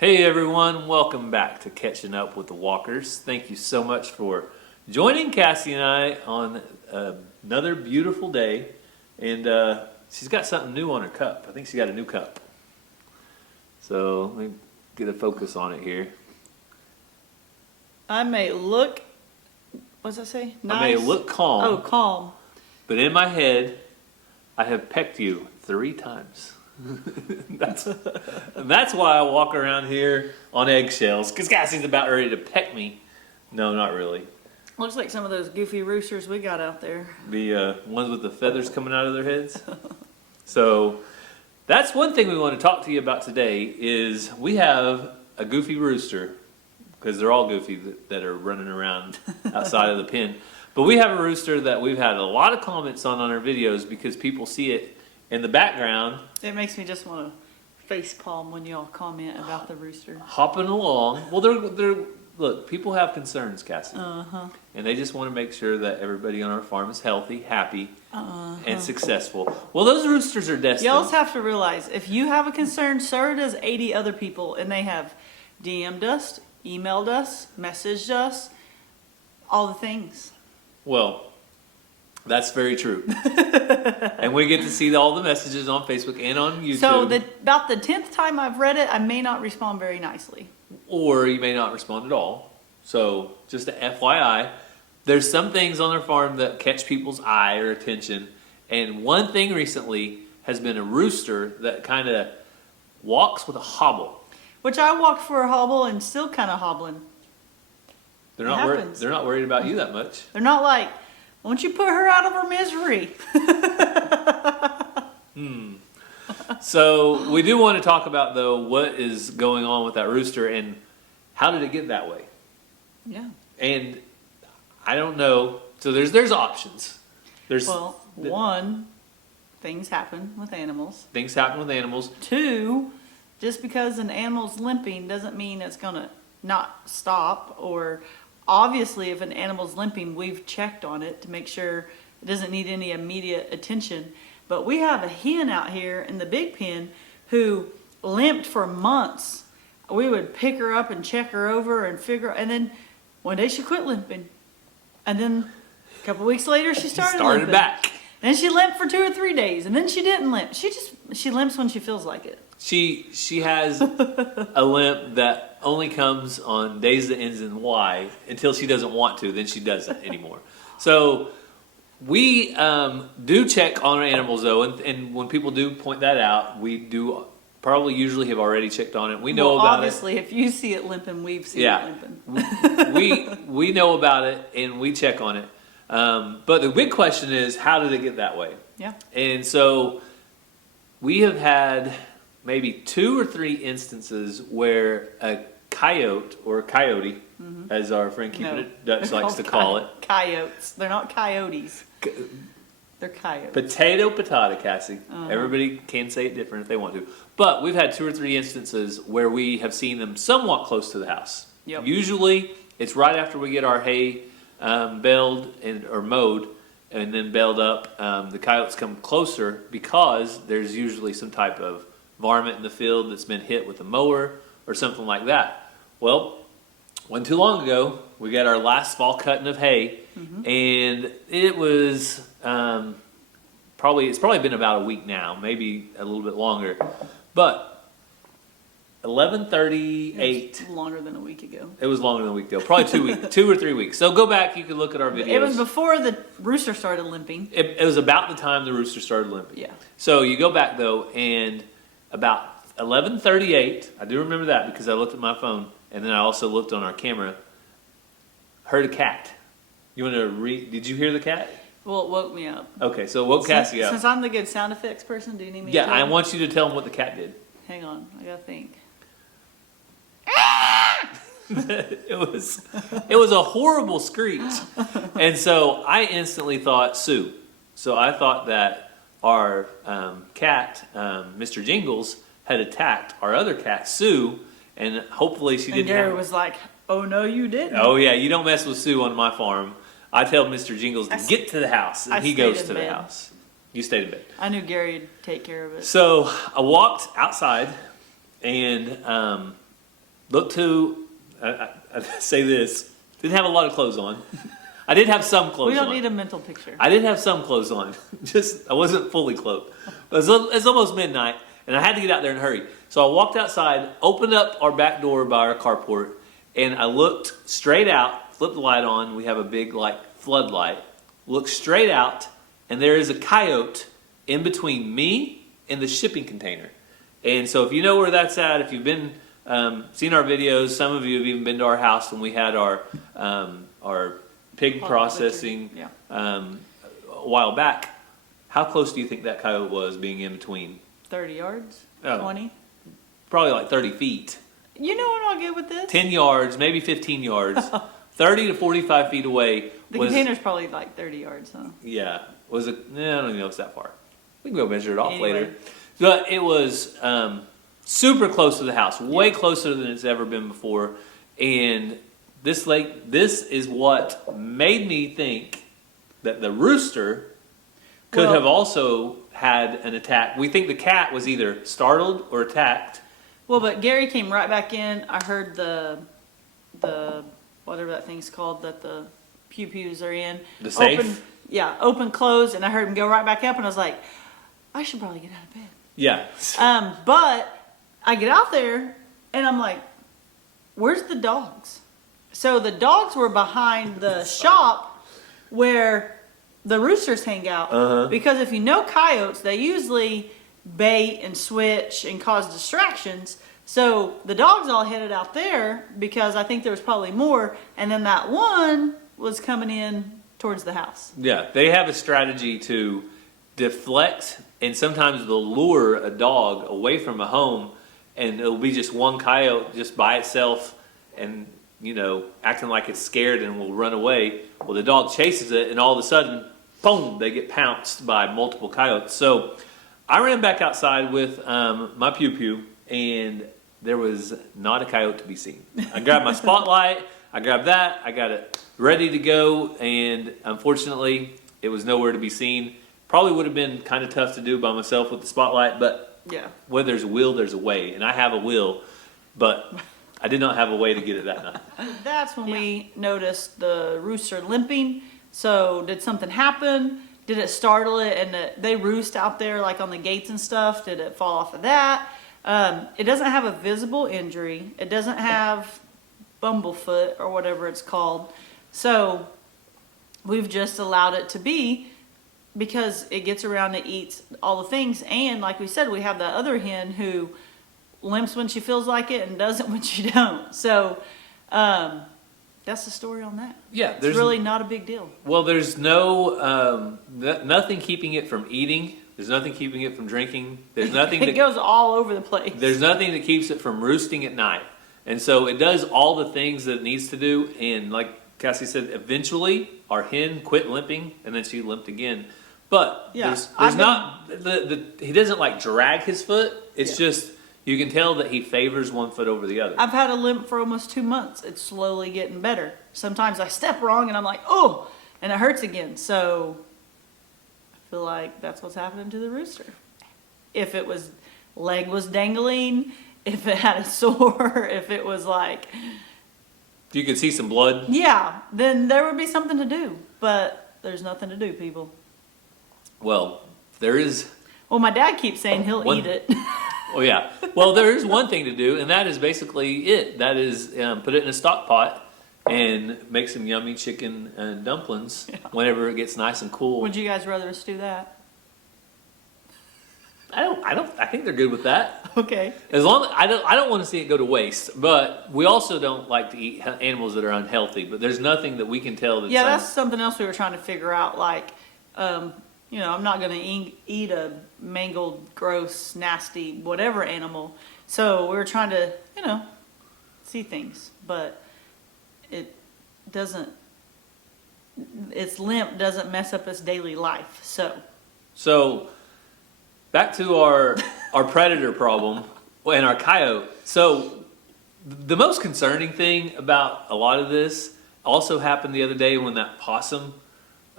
Hey everyone, welcome back to Catching Up with the Walkers. Thank you so much for joining Cassie and I on another beautiful day. And she's got something new on her cup. I think she got a new cup. So let me get a focus on it here. I may look, what's that say? Nice. I may look calm. Oh, calm. But in my head, I have pecked you 3 times. that's why I walk around here on eggshells, because Cassie's about ready to peck me. No, not really. Looks like some of those goofy roosters we got out there. The ones with the feathers coming out of their heads. So that's one thing we want to talk to you about today is we have a goofy rooster, because they're all goofy that are running around outside of the pen. But we have a rooster that we've had a lot of comments on our videos because people see it in the background. It makes me just want to face palm when y'all comment about the rooster. Hopping along. Well, they're look, people have concerns, Cassie. And they just want to make sure that everybody on our farm is healthy, happy, and successful. Well, those roosters are destined. Y'all have to realize, if you have a concern, so does 80 other people, and they have DM'd us, emailed us, messaged us, all the things. Well, that's very true. And we get to see all the messages on Facebook and on YouTube. So about the 10th time I've read it, I may not respond very nicely. Or you may not respond at all. So just a FYI, there's some things on our farm that catch people's eye or attention. And one thing recently has been a rooster that kind of walks with a hobble. Which I walked for a hobble and still kind of hobbling. They're not worried about you that much. They're not like, won't you put her out of her misery? So we do want to talk about, though, what is going on with that rooster and how did it get that way? Yeah. And I don't know. So there's options. One, things happen with animals. Things happen with animals. 2, just because an animal's limping doesn't mean it's going to not stop. Or obviously, if an animal's limping, we've checked on it to make sure it doesn't need any immediate attention. But we have a hen out here in the big pen who limped for months. We would pick her up and check her over and and then one day she quit limping. And then a couple weeks later she started limping. Back. Then she limped for 2 or 3 days, and then she didn't limp. She limps when she feels like it. She has a limp that only comes on days that ends in Y until she doesn't want to. Then she doesn't anymore. So we do check on our animals, though, and when people do point that out, we do probably usually have already checked on it. We know about obviously, if you see it limping, we've seen it limping. we know about it, and we check on it. But the big question is, how did it get that way? Yeah. And so we have had maybe 2 or 3 instances where a coyote, or coyote, as our friend Keep It Dutch likes to call it. Coyotes. They're not coyotes. They're coyotes. Potato, Cassie. Everybody can say it different if they want to. But we've had 2 or 3 instances where we have seen them somewhat close to the house. Yep. Usually, it's right after we get our hay baled or mowed and then baled up. The coyotes come closer because there's usually some type of varmint in the field that's been hit with a mower or something like that. Well, wasn't too long ago, we got our last fall cutting of hay, and it was it's probably been about a week now, maybe a little bit longer, but 11:38. It was longer than a week ago. It was longer than a week ago, probably 2 weeks, 2 or 3 weeks. So go back, you can look at our videos. It was before the rooster started limping. It was about the time the rooster started limping. Yeah. So you go back though, and about 11:38, I do remember that because I looked at my phone, and then I also looked on our camera, heard a cat. You want to did you hear the cat? Well, it woke me up. Okay, so it woke Cassie up. Since I'm the good sound effects person, do you need me to Yeah, tell I them? want you to tell them what the cat did. Hang on, I gotta think. It was a horrible screech. And so I instantly thought Sue. So I thought that our cat, Mr. Jingles, had attacked our other cat, Sue, and hopefully she didn't. And Gary was like, "Oh no, you didn't." Oh yeah, you don't mess with Sue on my farm. I tell Mr. Jingles to get to the house, and he goes to the house. You stayed in bed. I knew Gary would take care of it. So I walked outside, and Look to, I say this, didn't have a lot of clothes on. I did have some clothes on. We don't need a mental picture. I did have some clothes on. I wasn't fully clothed. It's almost midnight, and I had to get out there and hurry. So I walked outside, opened up our back door by our carport, and I looked straight out, flipped the light on. We have a big floodlight. Looked straight out, and there is a coyote in between me and the shipping container. And so if you know where that's at, if you've been seen our videos, some of you have even been to our house when we had our pig processing a while back. How close do you think that coyote was being in between? 30 yards? Oh. 20? Probably like 30 feet. You know what I'll get with this? 10 yards, maybe 15 yards. 30 to 45 feet away. The container's probably like 30 yards, huh? Yeah. I don't even know if it's that far. We can go measure it off Anyway. later. But it was super close to the house, way closer than it's ever been before. And this is what made me think that the rooster could have also had an attack. We think the cat was either startled or attacked. Well, but Gary came right back in. I heard the whatever that thing's called that the pew-pews are in. The safe? Open, close, and I heard him go right back up, and I was like, I should probably get out of bed. Yeah. But I get out there, and I'm like, where's the dogs? So the dogs were behind the shop where the roosters hang out. Because if you know coyotes, they usually bait and switch and cause distractions. So the dogs all headed out there because I think there was probably more. And then that one was coming in towards the house. Yeah, they have a strategy to deflect, and sometimes they'll lure a dog away from a home, and it'll be just one coyote just by itself and, acting like it's scared and will run away. Well, the dog chases it, and all of a sudden, boom, they get pounced by multiple coyotes. So I ran back outside with my pew-pew, and there was not a coyote to be seen. I grabbed my spotlight, I grabbed that, I got it ready to go, and unfortunately, it was nowhere to be seen. Probably would have been kind of tough to do by myself with the spotlight, but where there's a will, there's a way, and I have a will, but I did not have a way to get it that night. That's when we noticed the rooster limping. So did something happen? Did it startle it and they roost out there like on the gates and stuff? Did it fall off of that? It doesn't have a visible injury. It doesn't have bumblefoot or whatever it's called. So we've just allowed it to be because it gets around and eats all the things. And like we said, we have that other hen who limps when she feels like it and doesn't when she don't. So that's the story on that. Yeah, it's really not a big deal. Well, there's nothing keeping it from eating. There's nothing keeping it from drinking. There's nothing it goes all over the place. There's nothing that keeps it from roosting at night. And so it does all the things that it needs to do. And like Cassie said, eventually our hen quit limping, and then she limped again. But there's not he doesn't drag his foot. It's just you can tell that he favors one foot over the other. I've had a limp for almost 2 months. It's slowly getting better. Sometimes I step wrong and I'm like, oh, and it hurts again. So I feel like that's what's happening to the rooster. If it was leg was dangling, if it had a sore, if it was if you could see some blood. Yeah, then there would be something to do. But there's nothing to do, people. Well, there is. Well, my dad keeps saying he'll eat it. Oh, yeah. Well, there is one thing to do, and that is basically it. That is put it in a stock pot and make some yummy chicken and dumplings whenever it gets nice and cool. Would you guys rather us do that? I think they're good with that. Okay. As long as I don't want to see it go to waste, but we also don't like to eat animals that are unhealthy. But there's nothing that we can tell that's that's something else we were trying to figure out. I'm not going to eat a mangled, gross, nasty, whatever animal. So we were trying to, see things. But it doesn't, its limp doesn't mess up its daily life. So back to our predator problem and our coyote. So the most concerning thing about a lot of this also happened the other day when that possum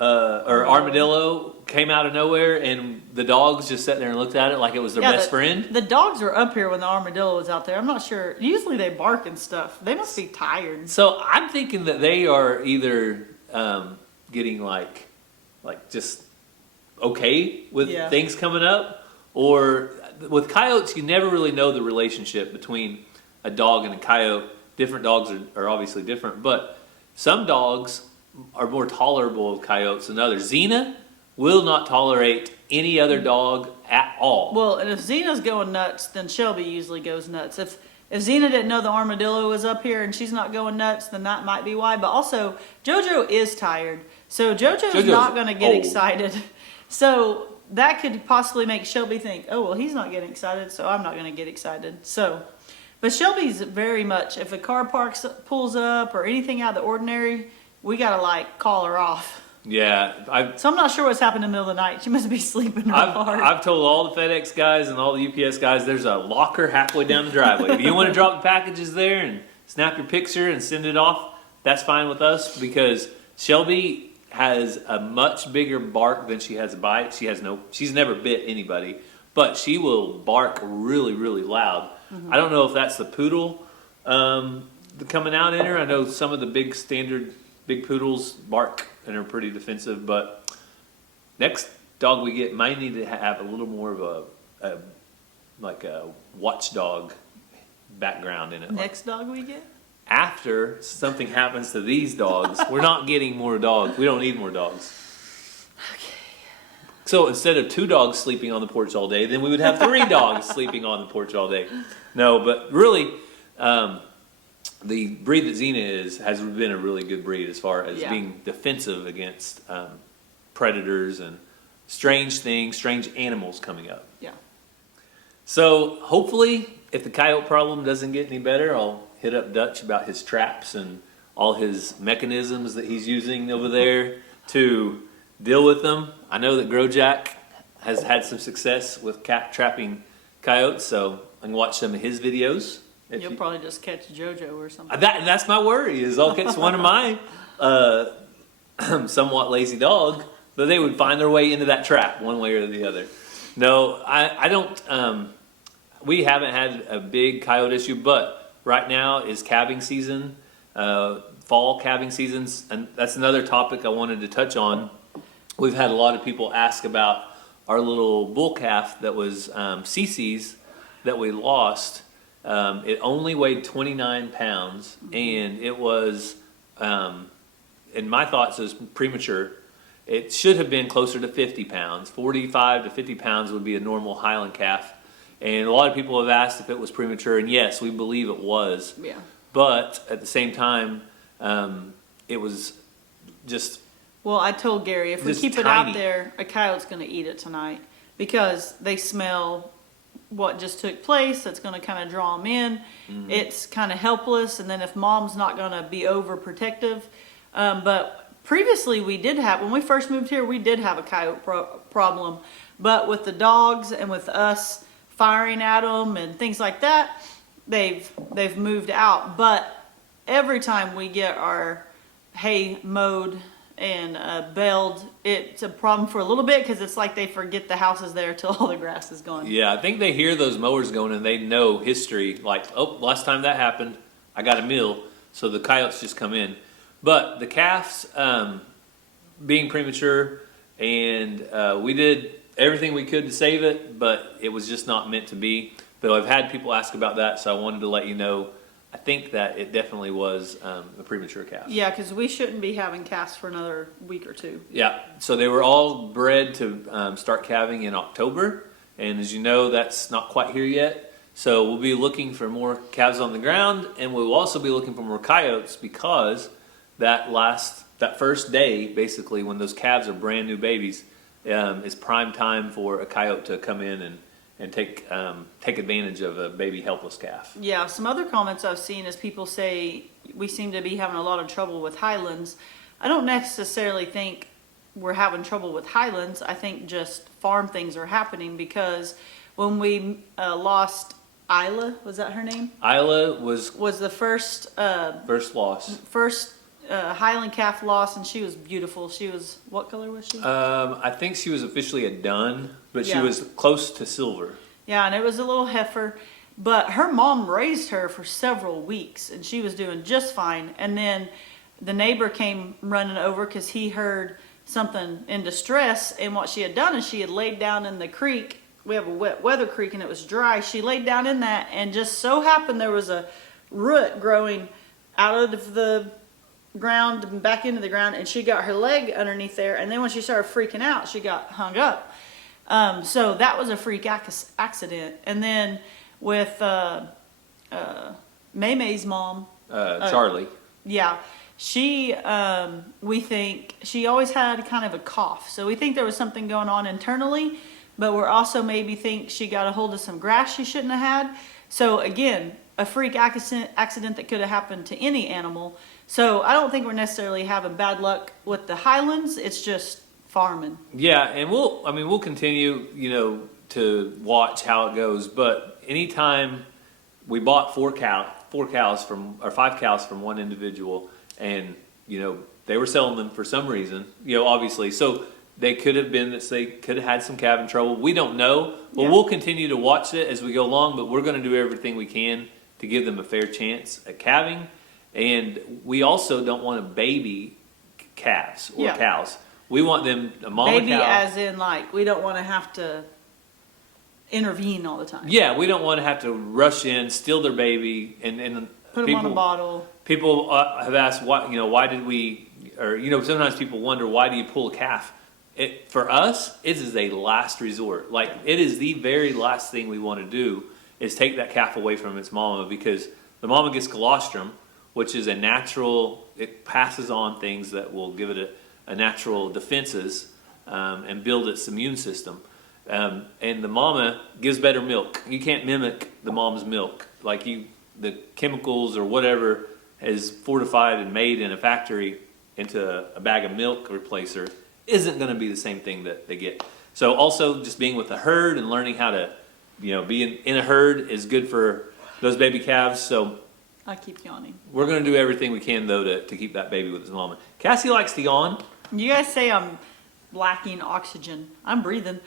or armadillo came out of nowhere, and the dogs just sat there and looked at it like it was their best friend. The dogs were up here when the armadillo was out there. I'm not sure. Usually they bark and stuff. They must be tired. So I'm thinking that they are either getting like just okay with things coming up, or with coyotes, you never really know the relationship between a dog and a coyote. Different dogs are obviously different, but some dogs are more tolerable of coyotes than others. Xena will not tolerate any other dog at all. Well, and if Xena's going nuts, then Shelby usually goes nuts. If Xena didn't know the armadillo was up here and she's not going nuts, then that might be why. But also, JoJo is tired, so JoJo's not going to get excited. So that could possibly make Shelby think, oh, well, he's not getting excited, so I'm not going to get excited. So, but Shelby's very much, if a car pulls up or anything out of the ordinary, we got to like call her off. Yeah. So I'm not sure what's happened in the middle of the night. She must be sleeping real hard. I've told all the FedEx guys and all the UPS guys there's a locker halfway down the driveway. If you want to drop the packages there and snap your picture and send it off, that's fine with us, because Shelby has a much bigger bark than she has a bite. She's never bit anybody, but she will bark really, really loud. I don't know if that's the poodle coming out in her. I know some of the big poodles bark and are pretty defensive, but next dog we get might need to have a little more of a watchdog background in it. Next dog we get? After something happens to these dogs, we're not getting more dogs. We don't need more dogs. Okay. So instead of 2 dogs sleeping on the porch all day, then we would have 3 dogs sleeping on the porch all day. No, but really, the breed that Xena has been a really good breed as far as being defensive against predators and strange animals coming up. Yeah. So hopefully, if the coyote problem doesn't get any better, I'll hit up Dutch about his traps and all his mechanisms that he's using over there to deal with them. I know that Growjack has had some success with trapping coyotes, so I can watch some of his videos. You'll probably just catch JoJo or something. That's my worry, is I'll catch one of my somewhat lazy dog, but they would find their way into that trap one way or the other. No, I don't. We haven't had a big coyote issue, but right now is calving season, fall calving seasons, and that's another topic I wanted to touch on. We've had a lot of people ask about our little bull calf that was Cece's that we lost. It only weighed 29 pounds, and it was, in my thoughts, it was premature. It should have been closer to 50 pounds. 45 to 50 pounds would be a normal Highland calf. And a lot of people have asked if it was premature, and yes, we believe it was. Yeah. But at the same time, it was just... Well, I told Gary, if we keep it out there, a coyote's going to eat it tonight, because they smell what just took place. That's going to kind of draw them in. Mm-hmm. It's kind of helpless, and then if mom's not going to be overprotective. But previously we did have, when we first moved here, we did have a coyote problem. But with the dogs and with us firing at them and things like that, they've moved out. But every time we get our hay mowed and baled, it's a problem for a little bit, because it's like they forget the house is there till all the grass is gone. Yeah, I think they hear those mowers going and they know history, like, oh, last time that happened, I got a meal, so the coyotes just come in. But the calves being premature, and we did everything we could to save it, but it was just not meant to be. But I've had people ask about that, so I wanted to let you know. I think that it definitely was a premature calf. Yeah, because we shouldn't be having calves for another week or 2. Yeah, so they were all bred to start calving in October, and as you know, that's not quite here yet. So we'll be looking for more calves on the ground, and we'll also be looking for more coyotes, because that first day, basically, when those calves are brand new babies, is prime time for a coyote to come in and take advantage of a baby helpless calf. Yeah, some other comments I've seen is people say we seem to be having a lot of trouble with Highlands. I don't necessarily think we're having trouble with Highlands. I think just farm things are happening, because when we lost Isla, was that her name? Isla was the first loss. First Highland calf lost, and she was beautiful. She was, what color was she? I think she was officially a dun, but she Yeah. was close to silver. Yeah, and it was a little heifer, but her mom raised her for several weeks, and she was doing just fine. And then the neighbor came running over because he heard something in distress, and what she had done is she had laid down in the creek. We have a wet weather creek, and it was dry. She laid down in that, and just so happened there was a root growing out of the ground and back into the ground, and she got her leg underneath there, and then when she started freaking out, she got hung up. So that was a freak accident. And then with Maymay's mom, Charlie. yeah, she, we think, she always had kind of a cough. So we think there was something going on internally, but we're also maybe think she got a hold of some grass she shouldn't have had. So again, a freak accident that could have happened to any animal. So I don't think we're necessarily having bad luck with the Highlands. It's just farming. Yeah, and we'll continue, to watch how it goes. But anytime we bought 5 cows from one individual, and they were selling them for some reason, obviously. So they could have been that they could have had some calving trouble. We don't know, but Yeah. we'll continue to watch it as we go along. But we're going to do everything we can to give them a fair chance at calving, and we also don't want to baby calves or Yeah. cows. We want them a mama Baby cow. as in like, we don't want to have to intervene all the time. Yeah, we don't want to have to rush in, steal their baby, and Put them on a bottle. People have asked why did we, or sometimes people wonder, why do you pull a calf? For us, it is a last resort. Like, it is the very last thing we want to do is take that calf away from its mama, because the mama gets colostrum, which is a natural, it passes on things that will give it a natural defenses and build its immune system. And the mama gives better milk. You can't mimic the mom's milk. Like the chemicals or whatever is fortified and made in a factory into a bag of milk replacer isn't going to be the same thing that they get. So also just being with the herd and learning how to, be in a herd is good for those baby calves. So I keep yawning. we're going to do everything we can though to keep that baby with his mama. Cassie likes to yawn. You guys say I'm lacking oxygen. I'm breathing.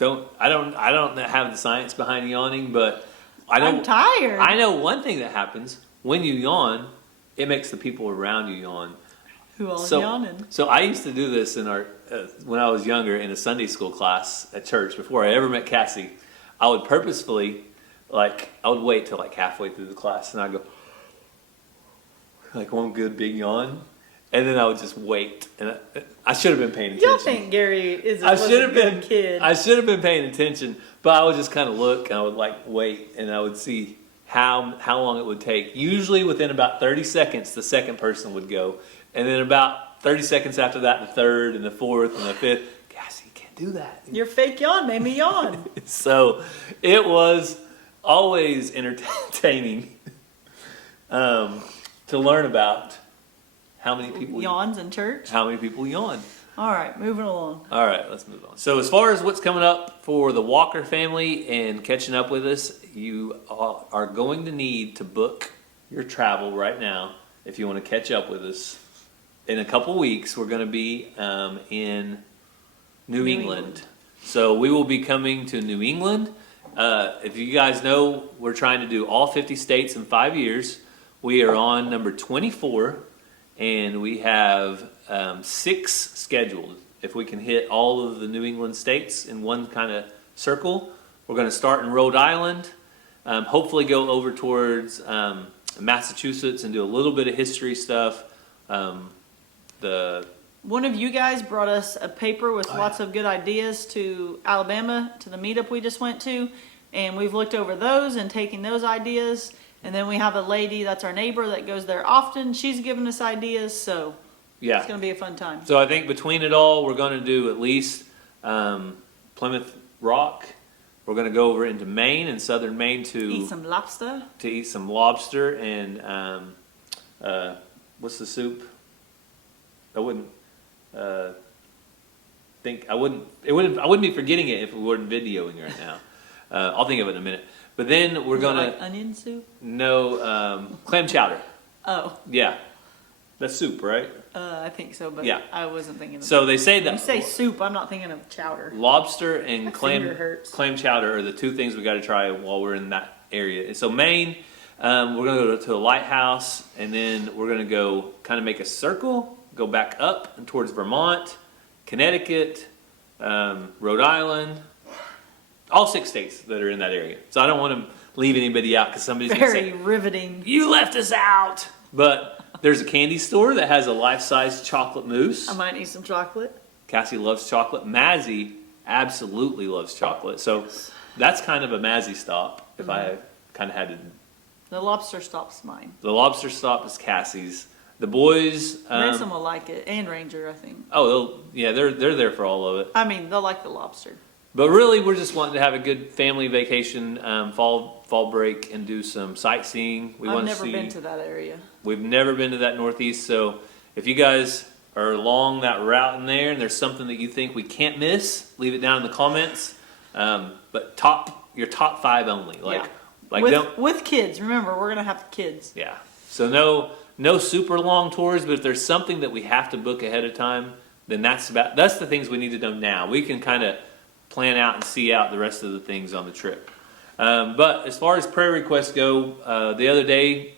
I don't have the science behind yawning, but I'm tired. I know one thing that happens when you yawn, it makes the people around you yawn. Who else yawning? So I used to do this in our when I was younger in a Sunday school class at church before I ever met Cassie. I would purposefully, I would wait till halfway through the class and I'd go one good big yawn, and then I would just wait. And I should have been paying attention. Y'all think Gary was a good kid. I should have been paying attention, but I would just kind of look and I would wait, and I would see how long it would take. Usually within about 30 seconds, the second person would go, and then about 30 seconds after that, the third and the fourth and the fifth. Cassie, you can't do that. Your fake yawn made me yawn. So it was always entertaining to learn about how many people Yawns in church. How many people yawn. All right, moving along. All right, let's move on. So as far as what's coming up for the Walker family and catching up with us, you are going to need to book your travel right now if you want to catch up with us. In a couple weeks, we're going to be in New England. So we will be coming to New England. If you guys know, we're trying to do all 50 states in 5 years. We are on number 24, and we have 6 scheduled. If we can hit all of the New England states in one kind of circle, we're going to start in Rhode Island, hopefully go over towards Massachusetts and do a little bit of history stuff. One of you guys brought us a paper with lots of good ideas to Alabama, to the meetup we just went to, and we've looked over those and taken those ideas. And then we have a lady that's our neighbor that goes there often. She's giving us ideas, so Yeah. it's going to be a fun time. So I think between it all, we're going to do at least Plymouth Rock. We're going to go over into Maine and southern Maine to Eat some lobster. to eat some lobster and what's the soup? I wouldn't I wouldn't be forgetting it if we weren't videoing right now. I'll think of it in a minute. But then we're Is it gonna like onion soup? clam chowder. Oh, Yeah, that's soup, right? I think so, but Yeah. I wasn't thinking of So they say When that you say soup, I'm not thinking of chowder. lobster and My finger clam hurts. chowder are the two things we got to try while we're in that area. And so Maine, we're gonna go to a lighthouse, and then we're gonna go kind of make a circle, go back up and towards Vermont, Connecticut, Rhode Island, all 6 states that are in that area. So I don't want to leave anybody out because somebody's gonna Very say riveting. you left us out. But there's a candy store that has a life-size chocolate mousse. I might need some chocolate. Cassie loves chocolate. Mazzy absolutely loves chocolate. So that's kind of a Mazzy stop if I kind of had to. The lobster stop's mine. The lobster stop is Cassie's. The boys. Ransom will like it, and Ranger, I think. They're there for all of it. I mean, they'll like the lobster. But really, we're just wanting to have a good family vacation, fall break, and do some sightseeing. I've never been to that area. We've never been to that Northeast, so if you guys are along that route in there and there's something that you think we can't miss, leave it down in the comments. But your top 5 only. With kids. Remember, we're gonna have kids. Yeah. So no super long tours, but if there's something that we have to book ahead of time, then that's the things we need to know now. We can kind of plan out and see out the rest of the things on the trip. But as far as prayer requests go, the other day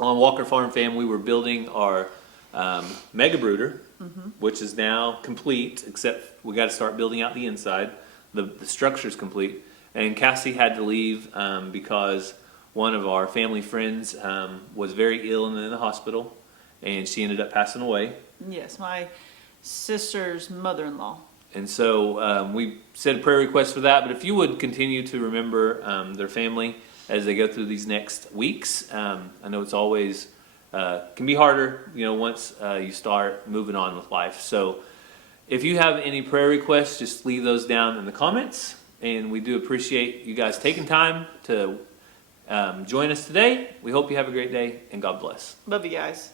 on Walker Farm Fam, we were building our mega brooder, which is now complete, except we got to start building out the inside. The structure's complete. And Cassie had to leave because one of our family friends was very ill and in the hospital, and she ended up passing away. Yes, my sister's mother-in-law. And so we said a prayer request for that. But if you would continue to remember their family as they go through these next weeks. I know it's always can be harder, once you start moving on with life. So if you have any prayer requests, just leave those down in the comments. And we do appreciate you guys taking time to join us today. We hope you have a great day, and God bless. Love you guys.